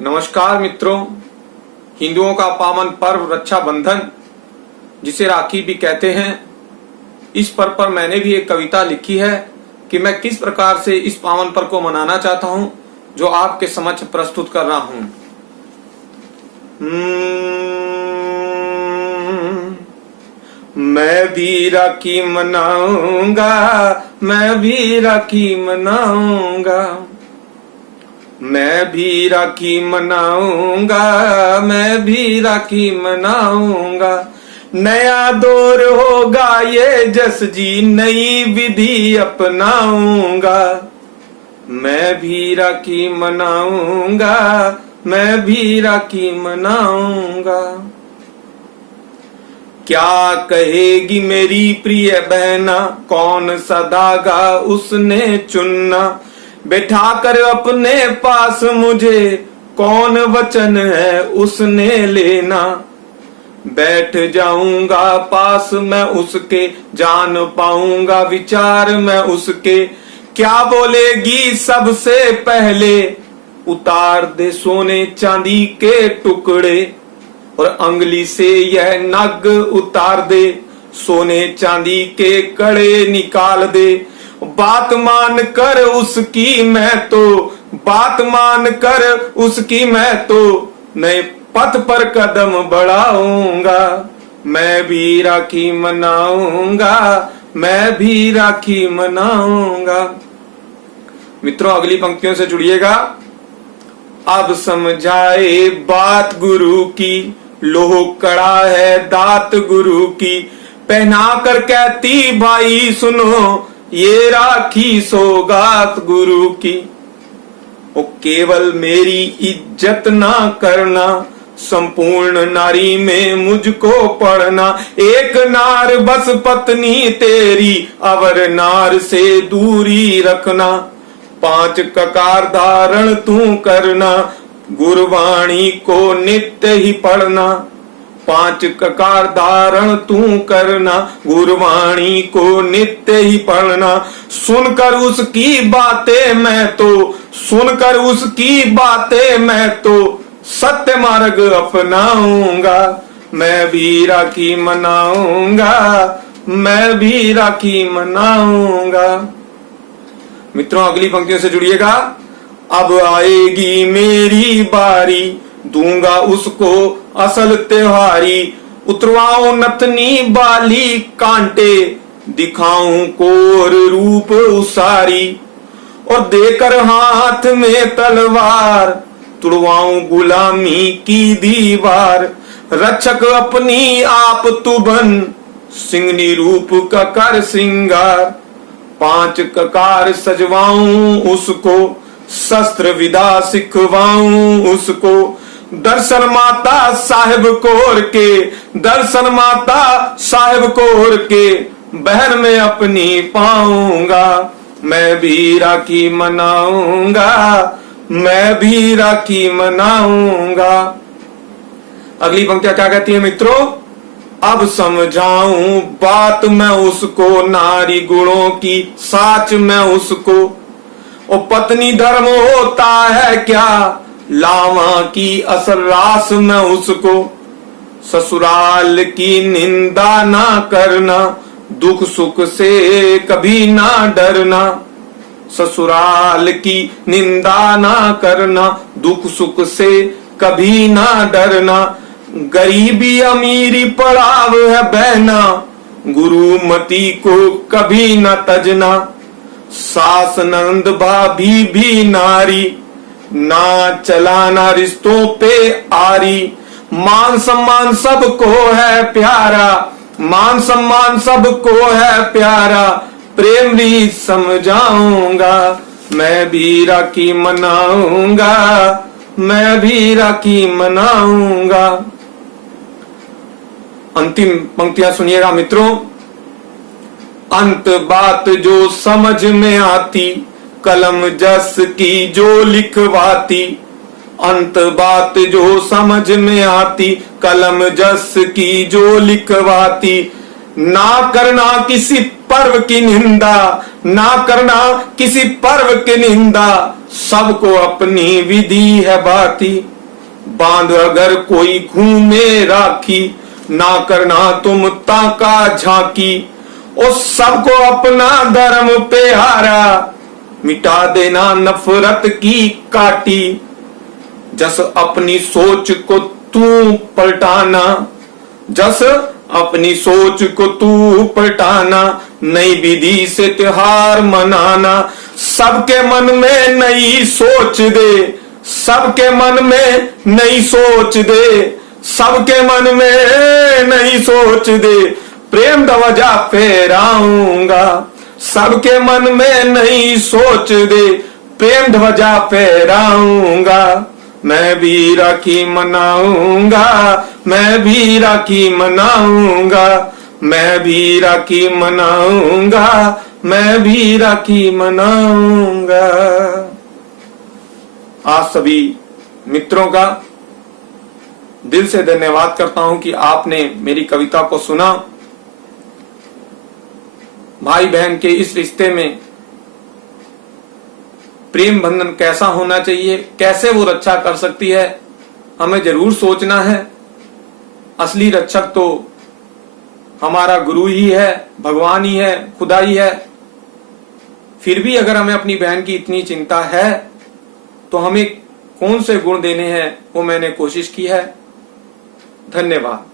नमस्कार मित्रों, हिंदुओं का पावन पर्व रक्षाबंधन, जिसे राखी भी कहते हैं, इस पर्व पर मैंने भी एक कविता लिखी है कि मैं किस प्रकार से इस पावन पर्व को मनाना चाहता हूं, जो आपके समक्ष प्रस्तुत कर रहा हूं। मैं भी राखी मनाऊंगा, मैं भी राखी मनाऊंगा, मैं भी राखी मनाऊंगा, मैं भी राखी मनाऊंगा। नया दौर होगा ये जस जी, नई विधि अपनाऊंगा। मैं भी राखी मनाऊंगा, मैं भी राखी मनाऊंगा। क्या कहेगी मेरी प्रिय बहना, कौन सा धागा उसने चुनना। बैठाकर अपने पास मुझे कौन वचन है उसने लेना। बैठ जाऊंगा पास मैं उसके, जान पाऊंगा विचार मैं उसके। क्या बोलेगी सबसे पहले, उतार दे सोने चांदी के टुकड़े। और अंगली से यह नग उतार दे, सोने चांदी के कड़े निकाल दे। बात मान कर उसकी मैं तो, बात मान कर उसकी मैं तो, नए पथ पर कदम बढ़ाऊंगा। मैं भी राखी मनाऊंगा, मैं भी राखी मनाऊंगा। मित्रों, अगली पंक्तियों से जुड़िएगा। अब समझाए बात गुरु की, लोह कड़ा है दात गुरु की। पहना कर कहती भाई सुनो, ये राखी सौगात गुरु की। ओ केवल मेरी इज्जत ना करना, संपूर्ण नारी में मुझको पढ़ना। एक नार बस पत्नी तेरी, अवर नार से दूरी रखना। 5 ककार धारण तू करना, गुरवाणी को नित्य ही पढ़ना। 5 ककार धारण तू करना, गुरवाणी को नित्य ही पढ़ना। सुनकर उसकी बातें मैं तो, सुनकर उसकी बातें मैं तो, सत्य मार्ग अपनाऊंगा। मैं भी राखी मनाऊंगा, मैं भी राखी मनाऊंगा। मित्रों, अगली पंक्तियों से जुड़िएगा। अब आएगी मेरी बारी, दूंगा उसको असल त्योहारी। उतरवाऊं नथनी बाली कांटे, दिखाऊं कोर रूप उसारी। और देकर हाथ में तलवार, तुड़वाऊं गुलामी की दीवार। रक्षक अपनी आप तू बन, सिंगनी रूप का कर सिंगार। 5 ककार सजवाऊं उसको, शस्त्र विदा सिखवाऊं उसको। दर्शन माता साहिब कोर के, दर्शन माता साहिब कोर के, बहन में अपनी पाऊंगा। मैं भी राखी मनाऊंगा, मैं भी राखी मनाऊंगा। अगली पंक्तियां क्या कहती है मित्रों। अब समझाऊं बात मैं उसको, नारी गुणों की साच मैं उसको। ओ पत्नी धर्म होता है क्या, लावा की असल रास मैं उसको। ससुराल की निंदा ना करना, दुख सुख से कभी ना डरना। ससुराल की निंदा ना करना, दुख सुख से कभी ना डरना। गरीबी अमीरी पड़ाव है बहना, गुरुमती को कभी न तजना। सास नंद भाभी भी नारी, ना चलाना रिश्तों पे आरी। मान सम्मान सबको है प्यारा, मान सम्मान सबको है प्यारा। प्रेम भी समझाऊंगा, मैं भी राखी मनाऊंगा, मैं भी राखी मनाऊंगा। अंतिम पंक्तियां सुनिएगा मित्रों। अंत बात जो समझ में आती, कलम जस की जो लिखवाती। अंत बात जो समझ में आती, कलम जस की जो लिखवाती। ना करना किसी पर्व की निंदा, ना करना किसी पर्व की निंदा, सबको अपनी विधि है बाती। बांध अगर कोई घूमे राखी, ना करना तुम ताका झांकी। ओ सबको अपना धर्म प्यारा, मिटा देना नफरत की काटी। जस अपनी सोच को तू पलटाना, जस अपनी सोच को तू पलटाना, नई विधि से त्योहार मनाना। सबके मन में नई सोच दे, सबके मन में नई सोच दे, सबके मन में नई सोच दे, प्रेम ध्वजा फहराऊंगा। सबके मन में नई सोच दे, प्रेम ध्वजा फहराऊंगा। मैं भी राखी मनाऊंगा, मैं भी राखी मनाऊंगा, मैं भी राखी मनाऊंगा, मैं भी राखी मनाऊंगा। आप सभी मित्रों का दिल से धन्यवाद करता हूं कि आपने मेरी कविता को सुना। भाई बहन के इस रिश्ते में प्रेम बंधन कैसा होना चाहिए, कैसे वो रक्षा कर सकती है, हमें जरूर सोचना है। असली रक्षक तो हमारा गुरु ही है, भगवान ही है, खुदा ही है। फिर भी अगर हमें अपनी बहन की इतनी चिंता है तो हमें कौन से गुण देने हैं वो मैंने कोशिश की है। धन्यवाद।